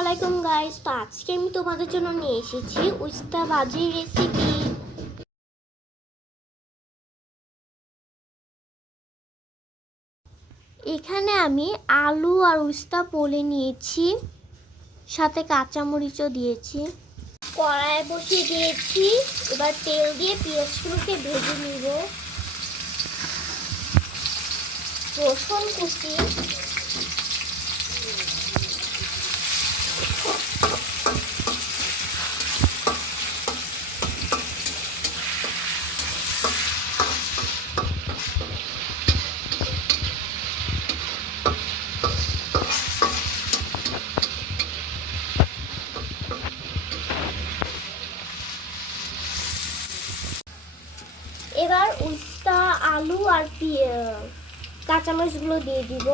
আলাইকুম গাইস তো আজকে আমি তোমাদের জন্য নিয়ে এসেছি উস্তা ভাজির রেসিপি এখানে আমি আলু আর উস্তা পোলে নিয়েছি, সাথে কাঁচামরিচও দিয়েছি। কড়াই বসিয়ে দিয়েছি, এবার তেল দিয়ে পেঁয়াজগুলোকে ভেজে নিব। রসুন কুচি এবার উস্তা আলু আর কাঁচামরিচগুলো দিয়ে দিব।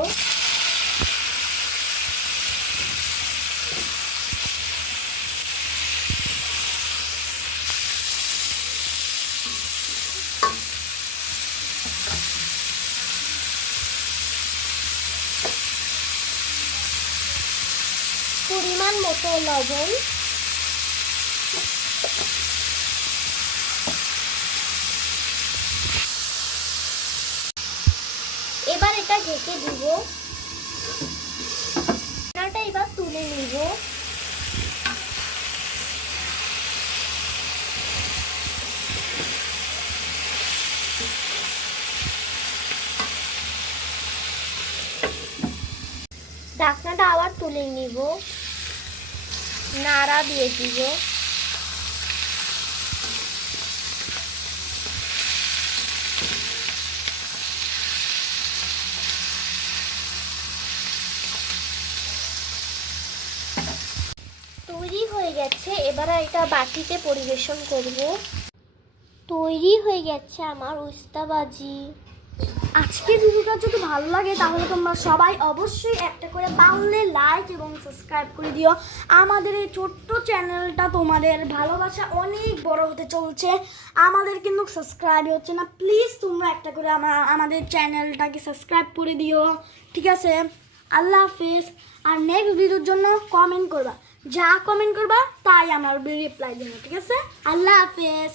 পরিমাণ মতো লবণ এবার এটা ঢেকে দিব। রান্নাটা এবার তুলে নিব। ঢাকনাটা আবার তুলে নিব। নাড়া দিয়ে দিব তৈরি হয়ে গেছে, এবার এটা বাটিতে পরিবেশন করব। তৈরি হয়ে গেছে আমার উস্তাবাজি আজকের ভিডিওটা যদি ভালো লাগে, তাহলে তোমরা সবাই অবশ্যই একটা করে বাংলে লাইক এবং সাবস্ক্রাইব করে দিও। আমাদের এই ছোট্ট চ্যানেলটা তোমাদের ভালোবাসা অনেক বড় হতে চলছে। আমাদের কিন্তু সাবস্ক্রাইব হচ্ছে না। প্লিজ তোমরা একটা করে আমার আমাদের চ্যানেলটাকে সাবস্ক্রাইব করে দিও। ঠিক আছে? আল্লাহ হাফেজ। আর নেক্সট ভিডিওর জন্য কমেন্ট করবা। যা কমেন্ট করবা তাই আমার রিপ্লাই দেবো ঠিক আছে? আল্লাহ হাফেজ।